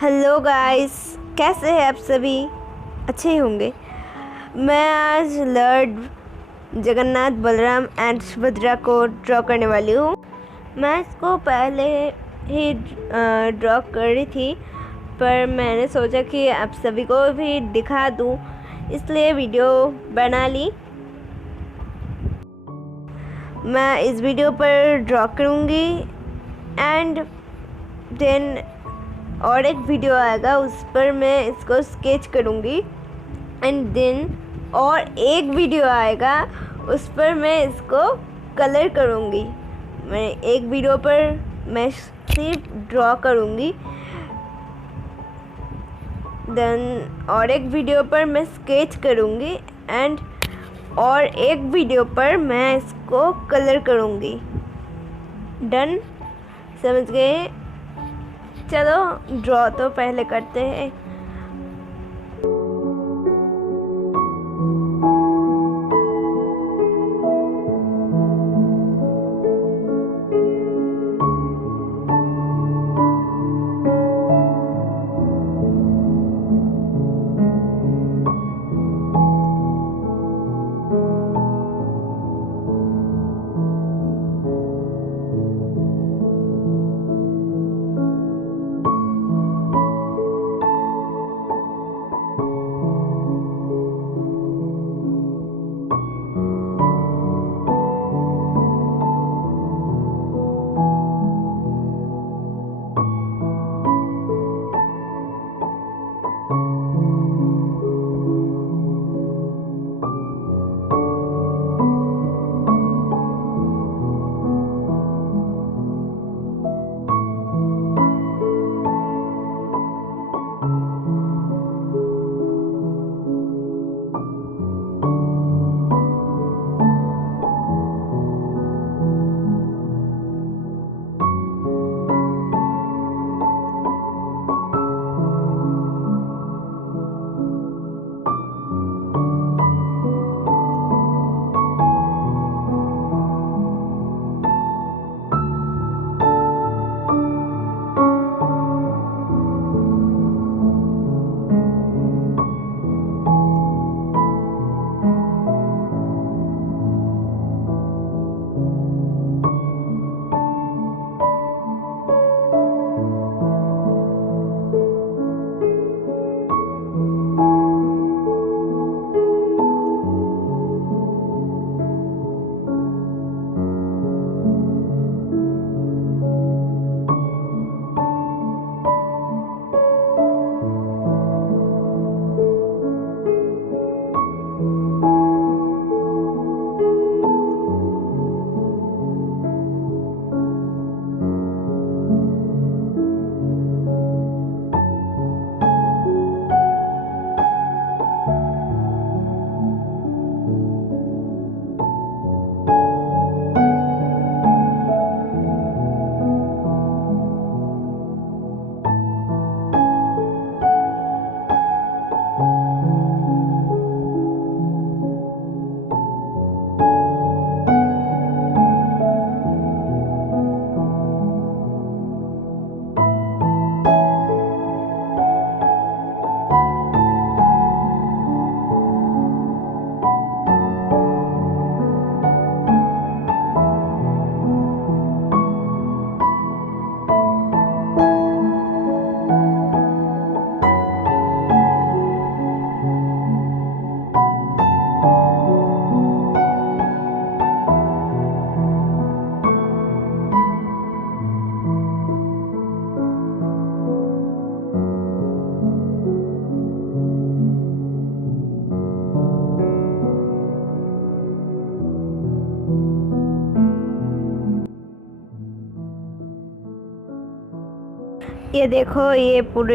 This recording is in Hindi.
हेलो गाइस, कैसे हैं आप सभी? अच्छे ही होंगे। मैं आज लॉर्ड जगन्नाथ बलराम एंड सुभद्रा को ड्रॉ करने वाली हूँ। मैं इसको पहले ही ड्रॉ कर रही थी, पर मैंने सोचा कि आप सभी को भी दिखा दूँ, इसलिए वीडियो बना ली। मैं इस वीडियो पर ड्रॉ करूँगी एंड देन और एक वीडियो आएगा, उस पर मैं इसको स्केच करूँगी एंड देन और एक वीडियो आएगा, उस पर मैं इसको कलर करूँगी। मैं एक वीडियो पर मैं सिर्फ ड्रॉ करूँगी, देन और एक वीडियो पर मैं स्केच करूँगी एंड और एक वीडियो पर मैं इसको कलर करूँगी। डन? समझ गए? चलो ड्रॉ तो पहले करते हैं। ये देखो, ये पूरे